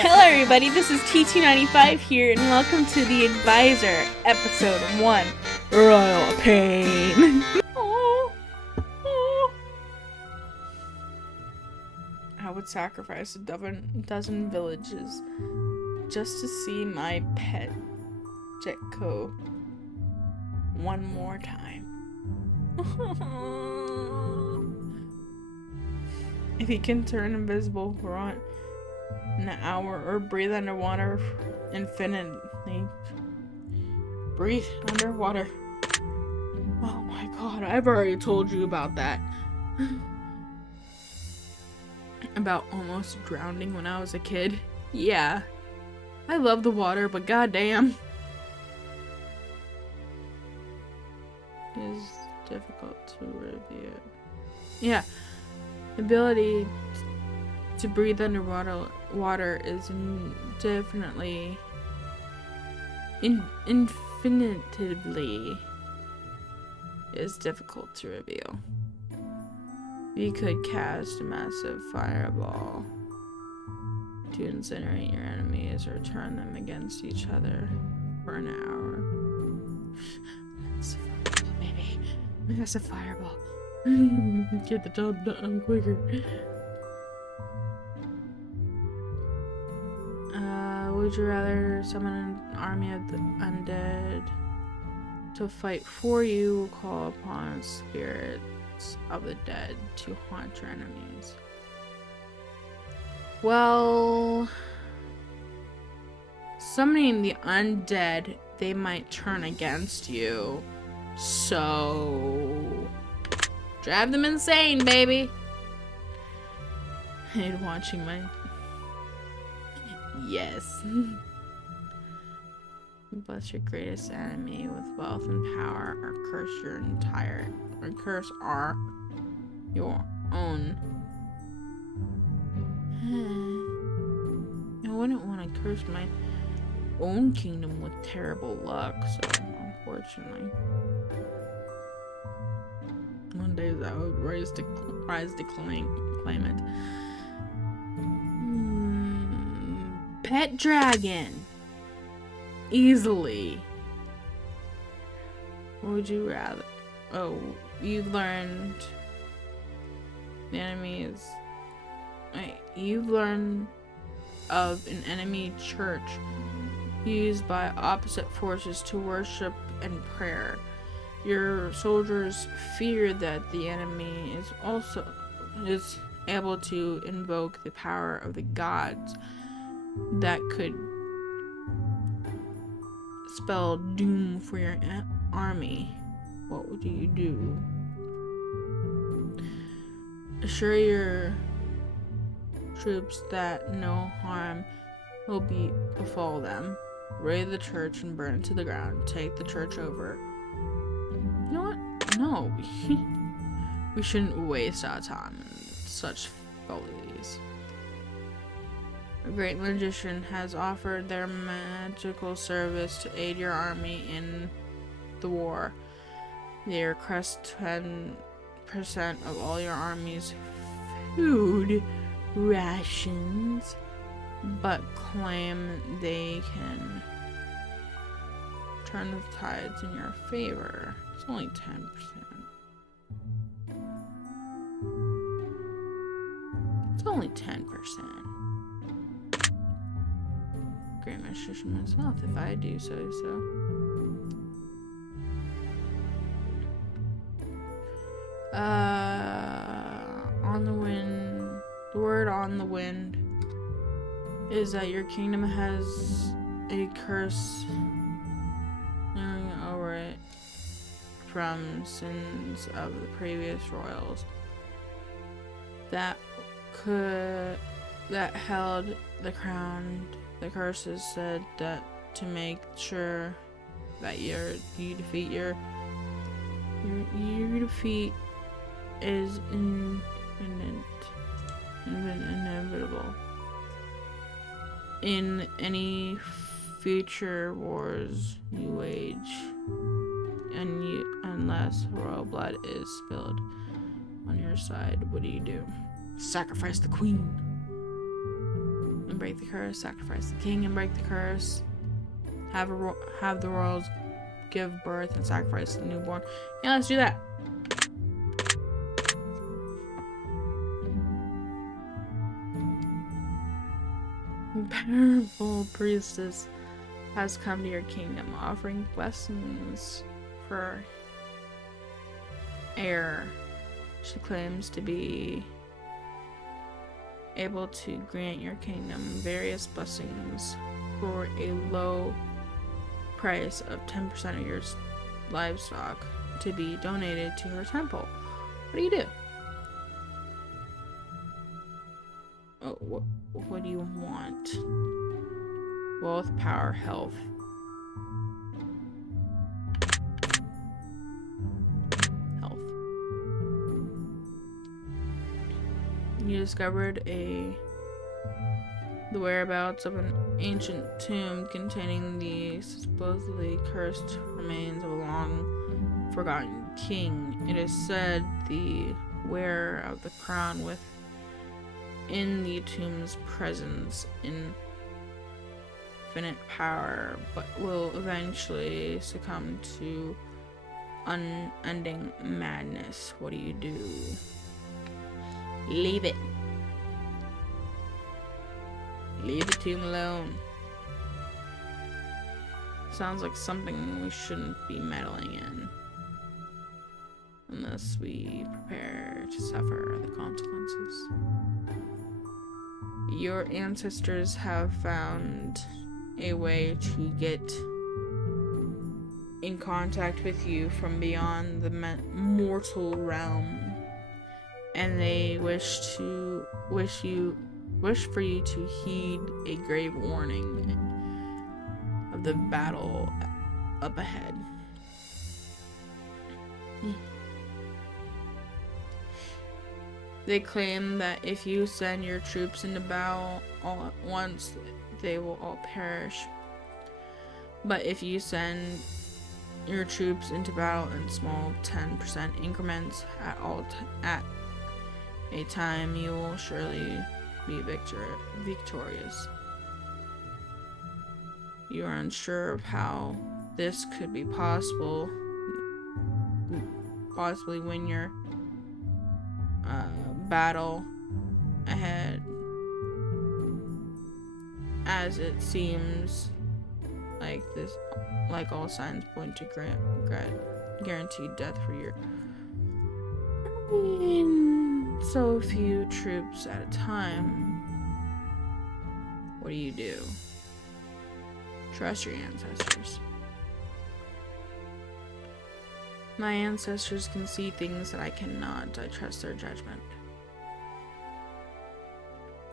Hello everybody, this is T295 here, and welcome to The Advisor, Episode 1, Royal Pain. I would sacrifice a dozen villages just to see my pet Jetco one more time. If he can turn invisible for an hour or breathe underwater infinitely. Breathe underwater. Oh my god, I've already told you about that. About almost drowning when I was a kid. Yeah. I love the water, but goddamn. It's difficult to review. Yeah. Ability to breathe underwater is definitely infinitively is difficult to reveal. You could cast a massive fireball to incinerate your enemies or turn them against each other for an hour. That's a fireball, baby. That's a fireball. Get the job done quicker. Would you rather summon an army of the undead to fight for you, call upon spirits of the dead to haunt your enemies? Well, summoning the undead, they might turn against you, so drive them insane, baby. I hate watching my... Yes. Bless your greatest enemy with wealth and power, or curse your own. I wouldn't want to curse my own kingdom with terrible luck, so unfortunately. One day I would rise to claim it. Pet dragon. Easily. What would you rather? Oh, you've learned the enemies. You've learned of an enemy church used by opposite forces to worship and prayer. Your soldiers fear that the enemy is able to invoke the power of the gods that could spell doom for your army. What would you do? Assure your troops that no harm will befall them. Raid the church and burn it to the ground. Take the church over. You know what? No. We shouldn't waste our time in such follies. A great magician has offered their magical service to aid your army in the war. They request 10% of all your army's food rations, but claim they can turn the tides in your favor. It's only 10%. It's only 10%. Great magician myself, if I do so. On the wind. The word on the wind is that your kingdom has a curse over it from sins of the previous royals that held the crown. The curse is said that to make sure that your defeat is inevitable in any future wars you wage, unless royal blood is spilled on your side. What do you do? Sacrifice the queen. and break the curse. Sacrifice the king and break the curse. Have the royals give birth and sacrifice the newborn. Yeah, let's do that. Powerful priestess has come to your kingdom, offering blessings for heir. She claims to be able to grant your kingdom various blessings for a low price of 10% of your livestock to be donated to her temple. What do you do? Oh, what do you want? Wealth, power, health. Health. You discovered the whereabouts of an ancient tomb containing the supposedly cursed remains of a long forgotten king. It is said the wearer of the crown within the tomb's presence infinite power, but will eventually succumb to unending madness. What do you do? Leave it. Leave the tomb alone. Sounds like something we shouldn't be meddling in. Unless we prepare to suffer the consequences. Your ancestors have found a way to get in contact with you from beyond the mortal realm, and they wish for you to heed a grave warning of the battle up ahead. They claim that if you send your troops into battle all at once, they will all perish. But if you send your troops into battle in small 10% increments at a time, you will surely be victorious. You are unsure of how this could be possible. Possibly win your battle ahead, as it seems like all signs point to guaranteed death for your so few troops at a time. What do you do? Trust your ancestors. My ancestors can see things that I cannot. I trust their judgment.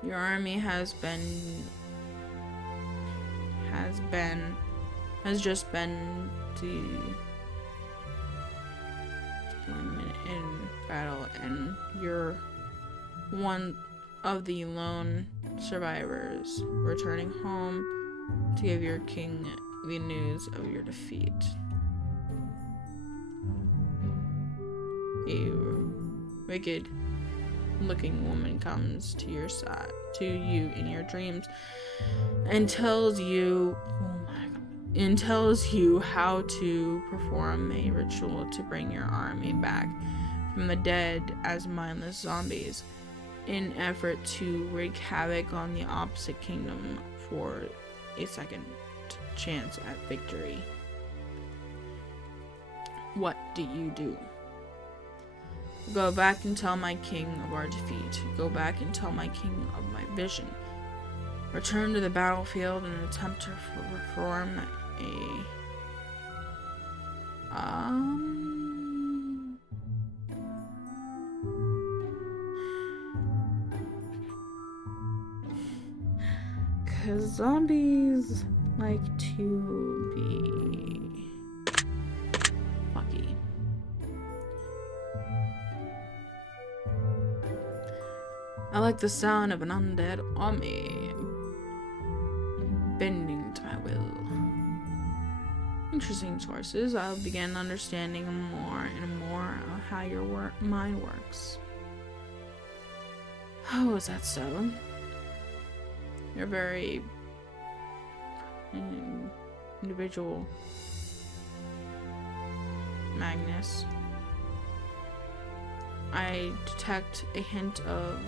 Your army has just been in battle, and you're one of the lone survivors returning home to give your king the news of your defeat. A wicked looking woman comes to you in your dreams and tells you how to perform a ritual to bring your army back from the dead as mindless zombies, in an effort to wreak havoc on the opposite kingdom for a second chance at victory. What do you do? Go back and tell my king of our defeat. Go back and tell my king of my vision. Return to the battlefield and attempt to perform because zombies like to be fucky. I like the sound of an undead army bending to my will. Interesting sources. I'll begin understanding more and more of how your mind works. Oh, is that so? You're very individual, Magnus. I detect a hint of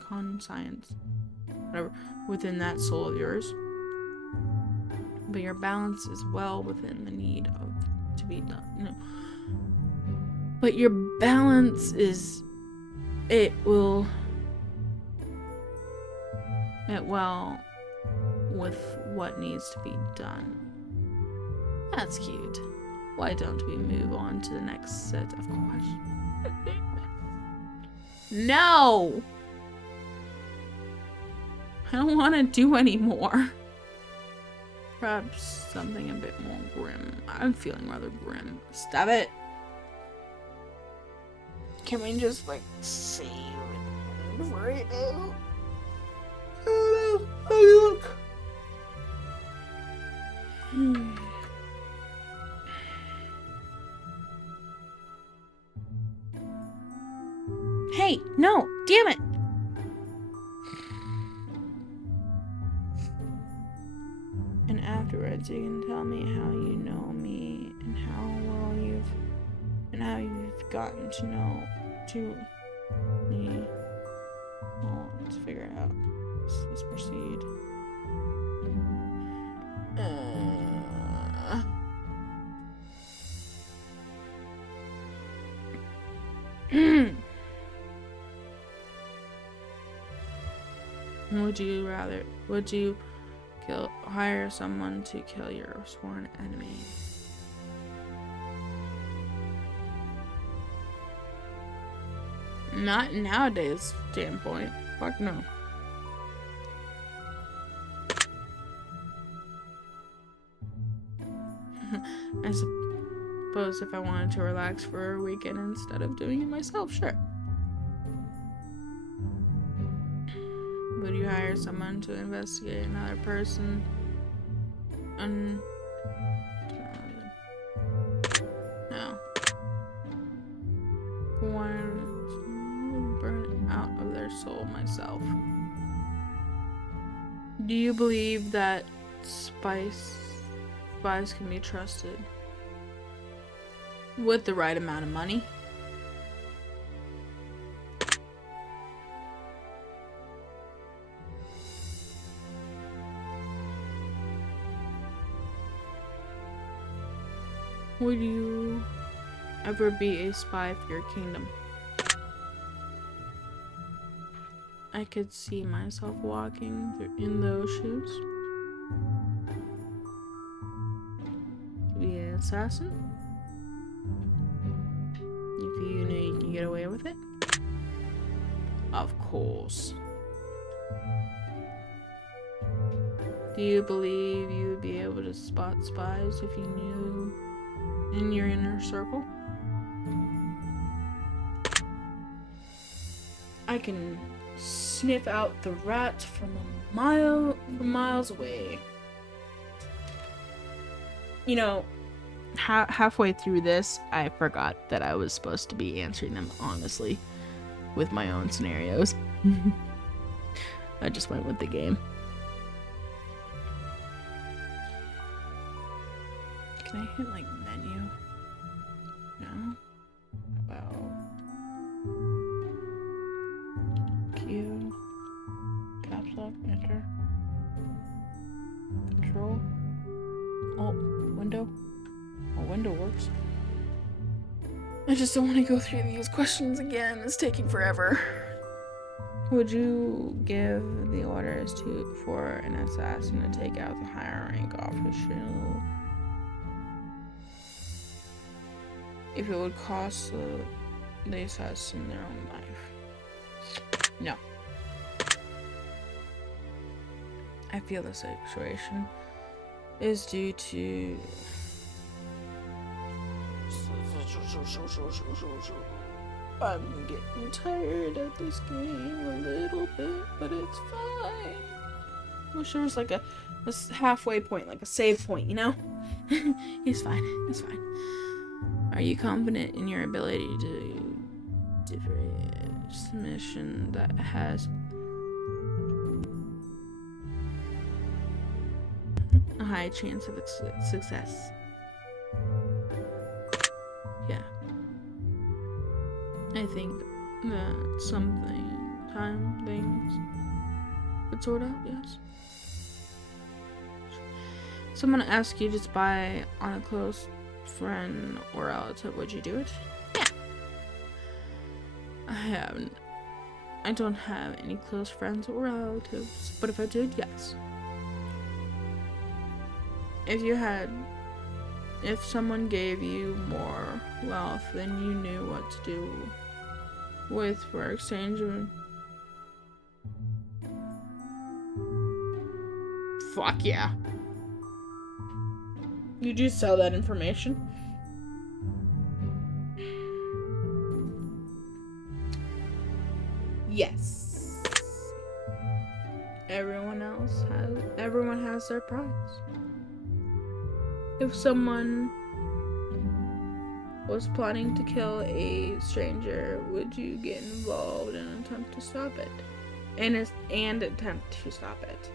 conscience, whatever, within that soul of yours. But your balance is well within the need of to be done. No. But your balance is, it well with what needs to be done. That's cute. Why don't we move on to the next set of questions? No! I don't want to do anymore. Perhaps something a bit more grim. I'm feeling rather grim. Stop it! Can we just, like, save it right now? Look. Hey, no, damn it! And afterwards, you can tell me how you know me and how you've gotten to know me. Well, let's figure it out. Let's proceed. Would you hire someone to kill your sworn enemy? Not nowadays standpoint. Fuck no. I suppose if I wanted to relax for a weekend instead of doing it myself, sure. Would you hire someone to investigate another person? No. One burn out of their soul myself. Do you believe that spies can be trusted with the right amount of money? Would you ever be a spy for your kingdom? I could see myself walking in those shoes. Be an assassin? If you know you can get away with it? Of course. Do you believe you would be able to spot spies if you knew in your inner circle? I can sniff out the rat from miles away. You know, halfway through this, I forgot that I was supposed to be answering them honestly with my own scenarios. I just went with the game. Can I hit, like, menu? No? About Q, caps lock, enter, control, alt, window. Oh, window works. I just don't want to go through these questions again. It's taking forever. Would you give the orders for an assassin to take out the higher rank official if it would cost the assassin their own life? No. I feel the situation is due to I'm getting tired of this game a little bit, but it's fine. Wish there was like a halfway point, like a save point, you know? It's fine. It's fine. Are you confident in your ability to different? mission that has a high chance of its success. Yeah. I think that time things could sort out, yes. Someone asked you to spy on a close friend or relative, would you do it? Yeah. I don't have any close friends or relatives, but if I did, yes. If someone gave you more wealth than you knew what to do with for exchange, fuck yeah. You do sell that information? Yes. Everyone has their price. If someone was planning to kill a stranger, would you get involved in an attempt to stop it? And attempt to stop it.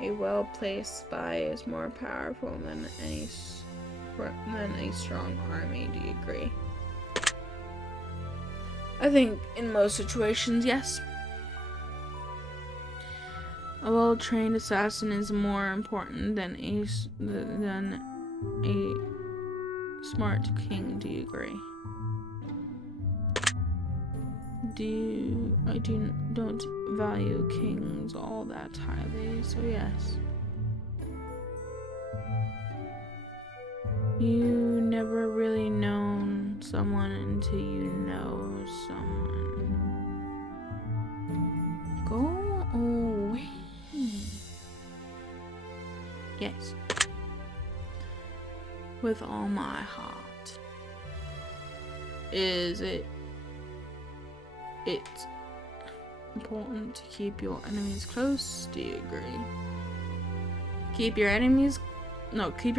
A well-placed spy is more powerful than a strong army. Do you agree? I think in most situations, yes. A well-trained assassin is more important than a smart king. Do you agree? I don't value kings all that highly, so yes. You never really known someone until you know someone. Go away. Yes. With all my heart. It's important to keep your enemies close. Do you agree? Keep your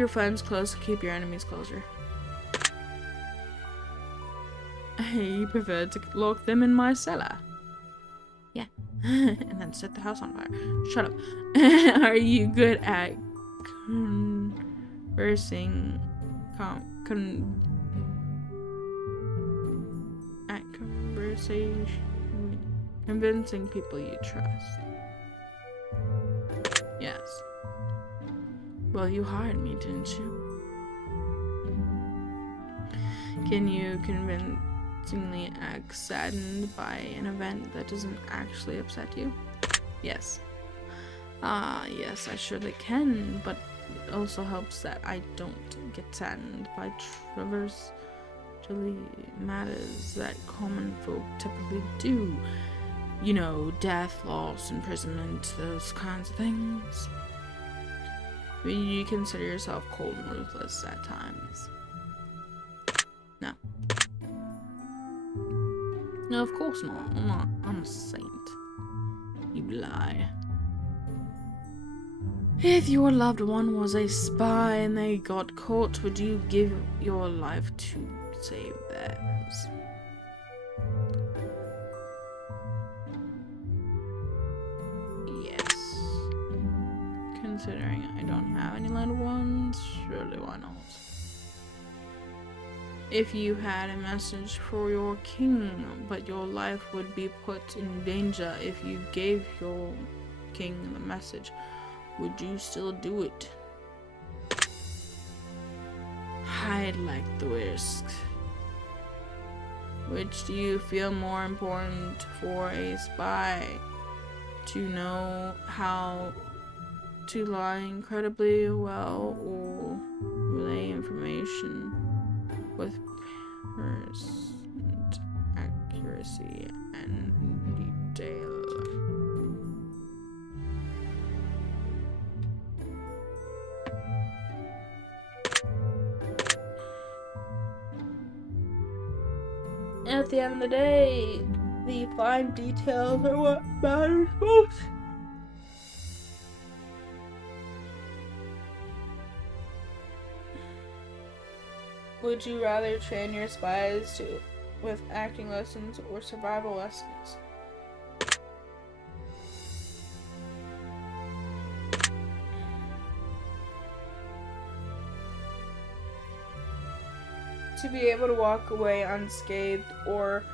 friends close, keep your enemies closer. You prefer to lock them in my cellar. Yeah. And then set the house on fire. Shut up. Are you good at convincing people you trust? Yes. Well, you hired me, didn't you? Can you convincingly act saddened by an event that doesn't actually upset you? Yes. Yes, I surely can, but it also helps that I don't get saddened by trivial matters that common folk typically do. You know, death, loss, imprisonment, those kinds of things. You consider yourself cold and ruthless at times. No. No, of course not. I'm a saint. You lie. If your loved one was a spy and they got caught, would you give your life to save theirs? Yes. Considering I don't have any loved ones, surely why not? If you had a message for your king, but your life would be put in danger if you gave your king the message, would you still do it? I'd like the risk. Which do you feel more important for a spy? To know how to lie incredibly well or relay information with percent accuracy and detail? At the end of the day, the fine details are what matters most. Would you rather train your spies with acting lessons or survival lessons? To be able to walk away unscathed, or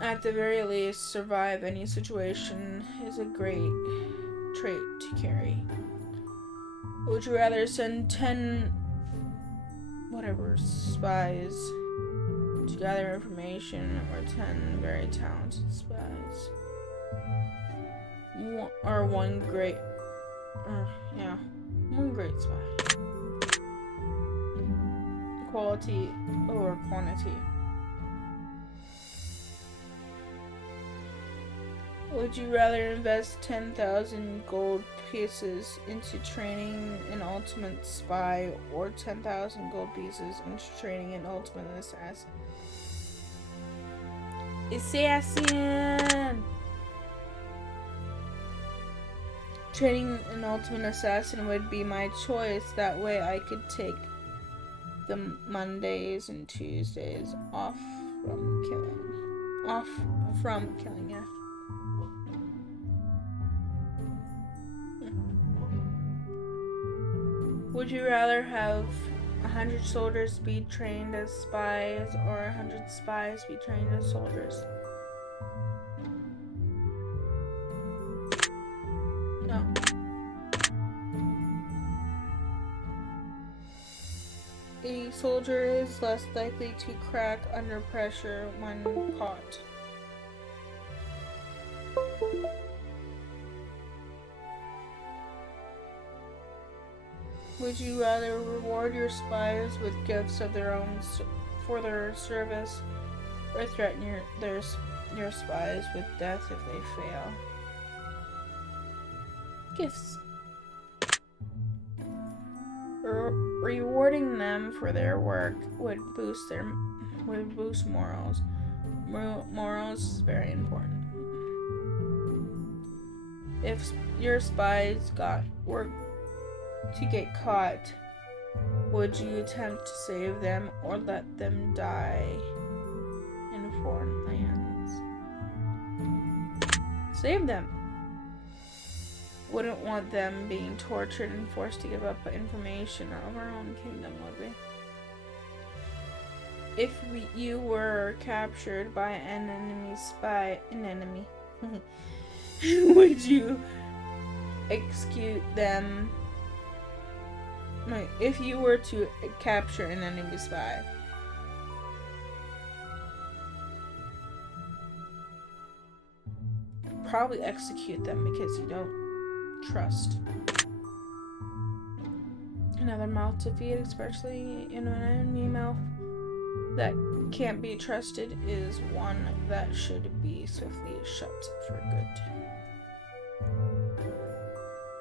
at the very least survive any situation, is a great trait to carry. Would you rather send 10 spies to gather information, or 10 very talented spies? One great spy. Quality over quantity. Would you rather invest 10,000 gold pieces into training an ultimate spy, or 10,000 gold pieces into training an ultimate assassin? Training an ultimate assassin would be my choice. That way I could take the Mondays and Tuesdays off from killing. Yeah. Would you rather have 100 soldiers be trained as spies, or 100 spies be trained as soldiers? No. A soldier is less likely to crack under pressure when caught. Would you rather reward your spies with gifts of their own for their service, or threaten your spies with death if they fail? Gifts. Rewarding them for their work would boost morals. Morals is very important. If your spies were to get caught, would you attempt to save them, or let them die in foreign lands? Save them. Wouldn't want them being tortured and forced to give up information of our own kingdom, would we? If you were captured by an enemy, would you execute them? If you were to capture an enemy spy, probably execute them, because you don't trust. Another mouth to feed, especially in an enemy mouth that can't be trusted, is one that should be swiftly shut for good.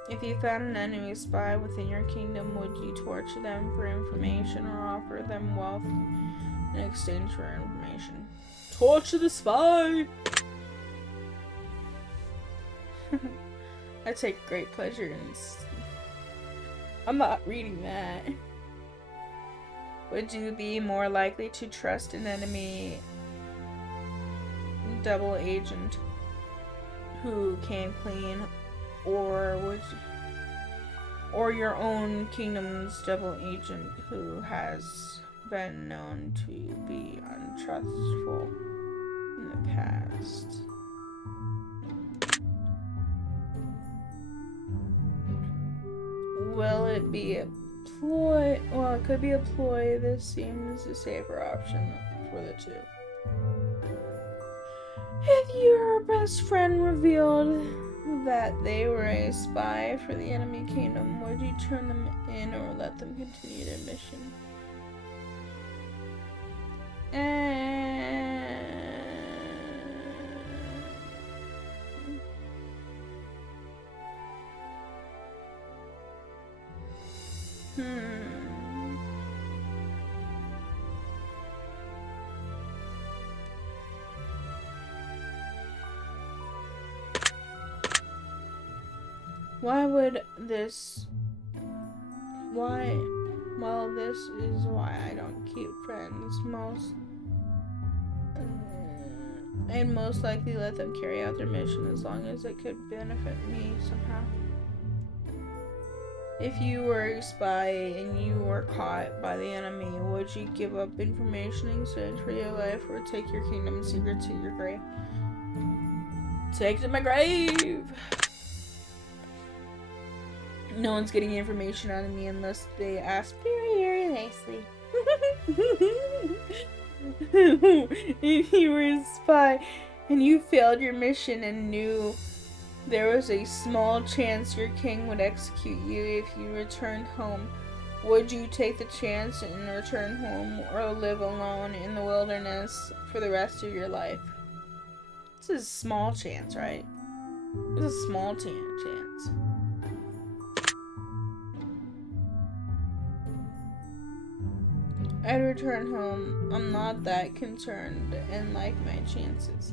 If you found an enemy spy within your kingdom, would you torture them for information, or offer them wealth in exchange for information? Torture the spy! I take great pleasure in I'm not reading that. Would you be more likely to trust an enemy double agent who came clean, or your own kingdom's double agent who has been known to be untrustful in the past? Will it be a ploy? Well, it could be a ploy. This seems a safer option for the two. If your best friend revealed that they were a spy for the enemy kingdom, would you turn them in, or let them continue their mission? Why Well, this is why I don't keep friends. I'd most likely let them carry out their mission as long as it could benefit me somehow. If you were a spy and you were caught by the enemy, would you give up information in exchange for your life, or take your kingdom secret to your grave? Take to my grave! No one's getting information out of me unless they ask very, very nicely. If you were a spy and you failed your mission and knew there was a small chance your king would execute you if you returned home, would you take the chance and return home, or live alone in the wilderness for the rest of your life? It's a small chance, right? It's a small chance. I'd return home. I'm not that concerned and like my chances.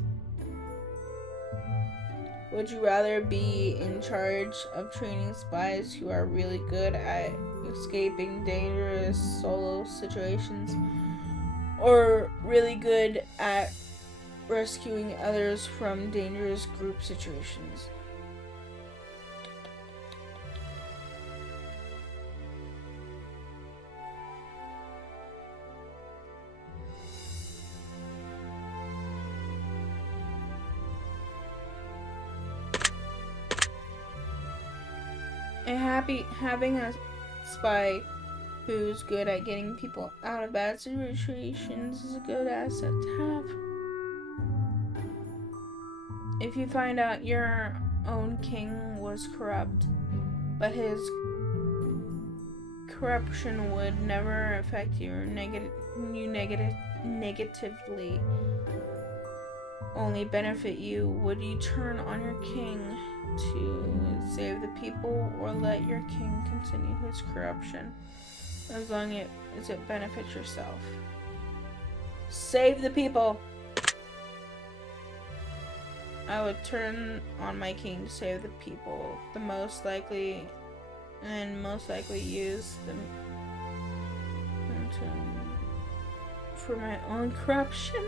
Would you rather be in charge of training spies who are really good at escaping dangerous solo situations, or really good at rescuing others from dangerous group situations? Having a spy who's good at getting people out of bad situations is a good asset to have. If you find out your own king was corrupt, but his corruption would never affect you negatively, only benefit you, would you turn on your king to save the people, or let your king continue his corruption as long as it benefits yourself? Save the people! I would turn on my king to save the people. Most likely use them for my own corruption.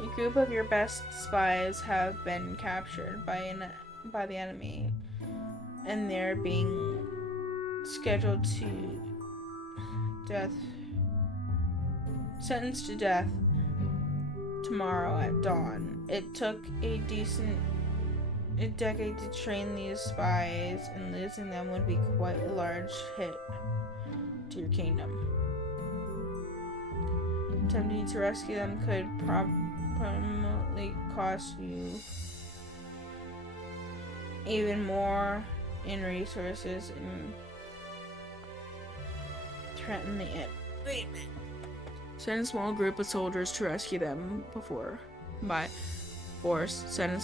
A group of your best spies have been captured by the enemy, and they're being scheduled to sentenced to death tomorrow at dawn. It took a decade to train these spies, and losing them would be quite a large hit to your kingdom. Attempting to rescue them could probably cost you even more in resources and threaten the end. Send a small group of soldiers to rescue them by force. Send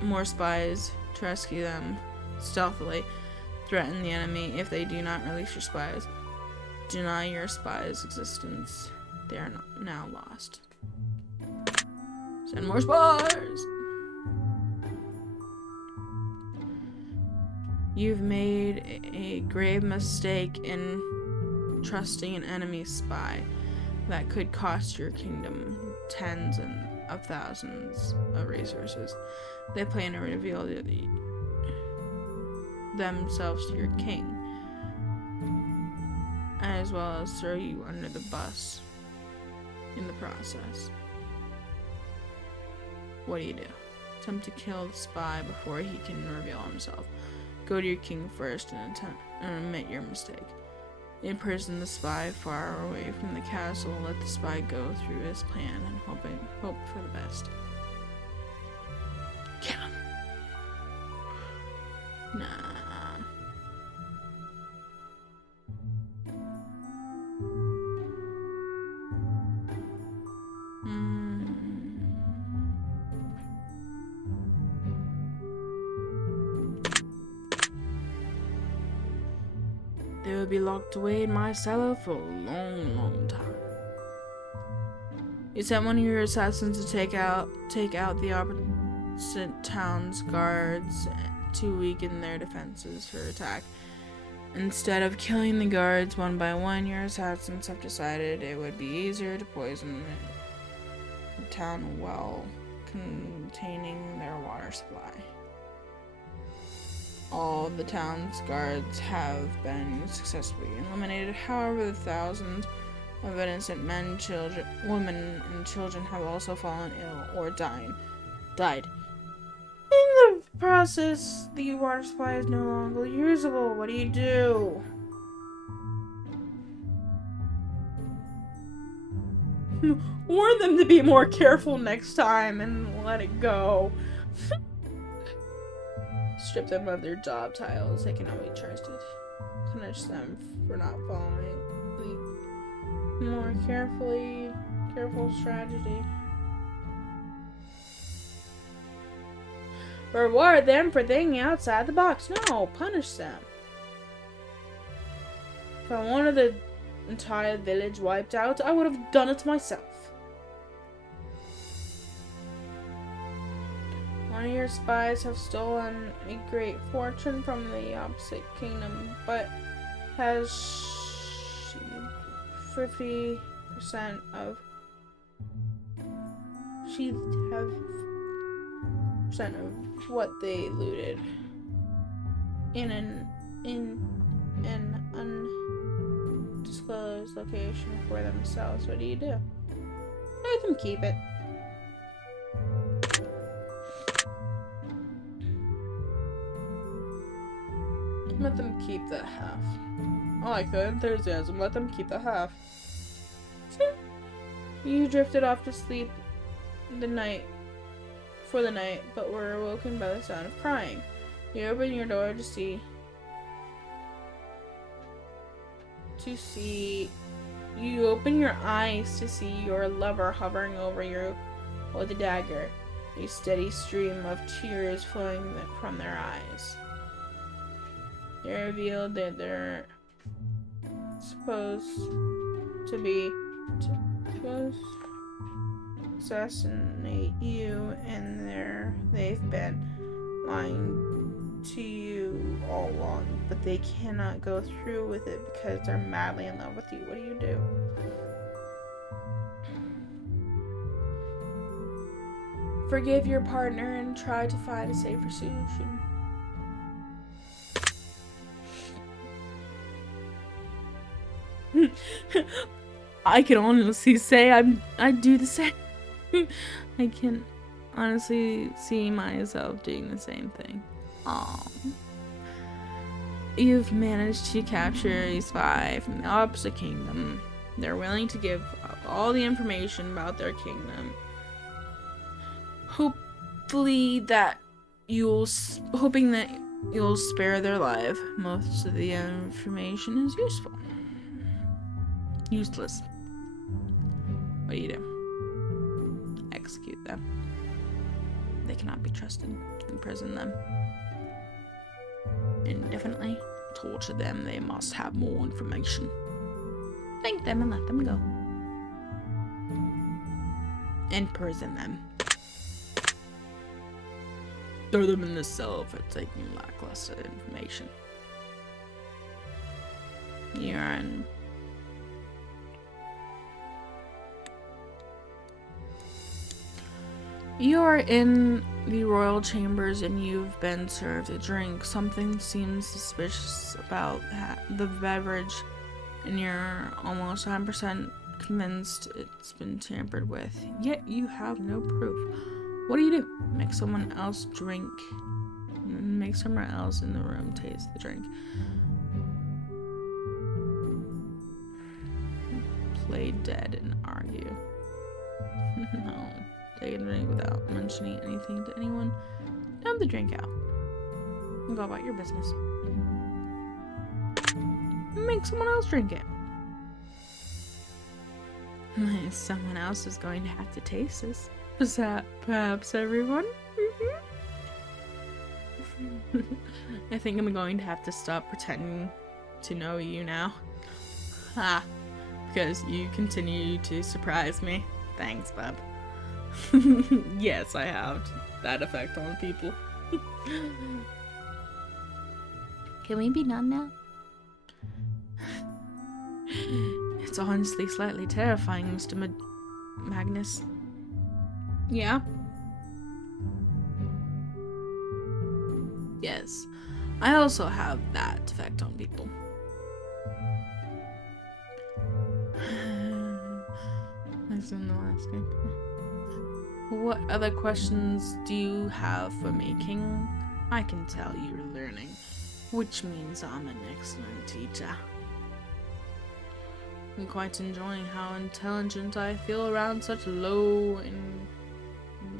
more spies to rescue them stealthily. Threaten the enemy if they do not release your spies. Deny your spies' existence. They are now lost. Send more spies! You've made a grave mistake in trusting an enemy spy that could cost your kingdom tens of thousands of resources. They plan to reveal themselves to your king, as well as throw you under the bus in the process. What do? Attempt to kill the spy before he can reveal himself. Go to your king first and admit your mistake. Imprison the spy far away from the castle. Let the spy go through his plan and hope for the best. Kill him. Nah. They will be locked away in my cellar for a long, long time. You sent one of your assassins to take out the opposite town's guards to weaken their defenses for attack. Instead of killing the guards one by one, your assassins have decided it would be easier to poison the town well, containing their water supply. All the town's guards have been successfully eliminated. However, the thousands of innocent men, children, women, and children have also fallen ill or died. In the process, the water supply is no longer usable. What do you do? Warn them to be more careful next time and let it go. Strip them of their job titles. They cannot be trusted. Punish them for not following the more careful strategy. Reward them for thinking outside the box. No, punish them. If I wanted the entire village wiped out, I would have done it myself. One of your spies have stolen a great fortune from the opposite kingdom, but has 50% of what they looted in an undisclosed location for themselves. What do you do? Let them keep it. Let them keep that half. I like the enthusiasm. Let them keep the half. You drifted off to sleep for the night, but were awoken by the sound of crying. You open your door to see. You open your eyes to see your lover hovering over you with a dagger, a steady stream of tears flowing from their eyes. They revealed that they're supposed to assassinate you, and they've been lying to you all along, but they cannot go through with it because they're madly in love with you. What do you do? Forgive your partner and try to find a safer solution. I can honestly say I do the same. I can honestly see myself doing the same thing. Aww. You've managed to capture a spy from the opposite kingdom. They're willing to give up all the information about their kingdom. Hoping that you'll spare their life. Most of the information is useless. What do you do? Execute them. They cannot be trusted. Imprison them indefinitely. Torture them. They must have more information. Thank them and let them go. Imprison them. Throw them in the cell for taking lackluster information. You're in the royal chambers and you've been served a drink. Something seems suspicious about the beverage, and you're almost 100% convinced it's been tampered with. Yet you have no proof. What do? Make someone else drink. Make someone else in the room taste the drink. Play dead and argue. No. Take a drink without mentioning anything to anyone. Dump the drink out. And go about your business. Make someone else drink it. Someone else is going to have to taste this. Perhaps everyone? I think I'm going to have to stop pretending to know you now. Because you continue to surprise me. Thanks, bub. Yes, I have that effect on people. Can we be done now? That's honestly slightly terrifying, Mr. Magnus. Yeah? Yes. I also have that effect on people. That's in the last game. What other questions do you have for me, King? I can tell you're learning, which means I'm an excellent teacher. I'm quite enjoying how intelligent I feel around such low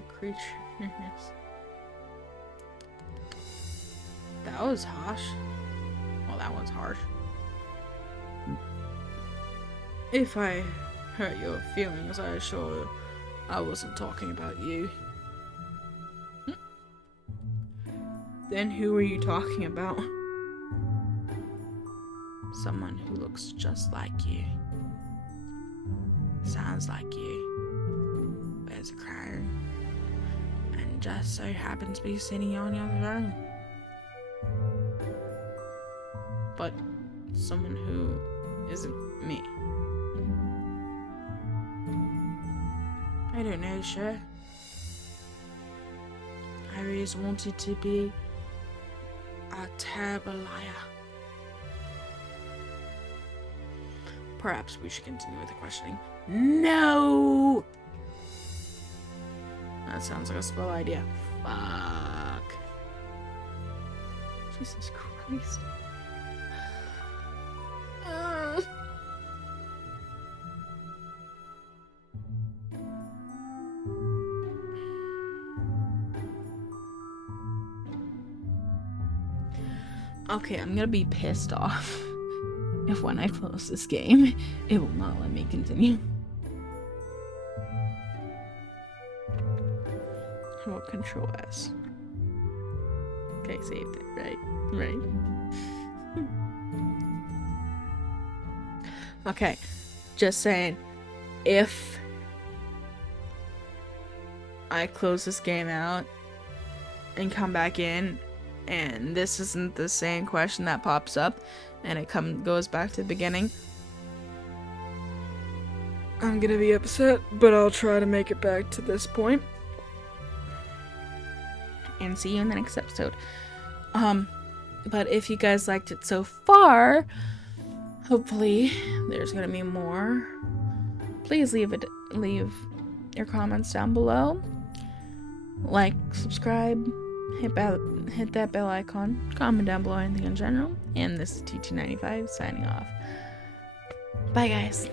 creatures. That was harsh. Well, that one's harsh. If I hurt your feelings, I assure you I wasn't talking about you. Then who are you talking about? Someone who looks just like you. Sounds like you. Wears a crown. And just so happens to be sitting on your throne. But someone who isn't me. I don't know, sure. I always wanted to be a terrible liar. Perhaps we should continue with the questioning. No! That sounds like a spell idea. Fuck. Jesus Christ. Okay, I'm gonna be pissed off if when I close this game, it will not let me continue. How about Control S? Okay, saved it, right? Right. Okay, just saying, if I close this game out and come back in, and this isn't the same question that pops up, and it goes back to the beginning, I'm gonna be upset, but I'll try to make it back to this point. And see you in the next episode. But if you guys liked it so far, hopefully there's gonna be more. Please leave your comments down below. Like, subscribe, hit that bell icon, comment down below anything in general. And this is T295 signing off. Bye guys.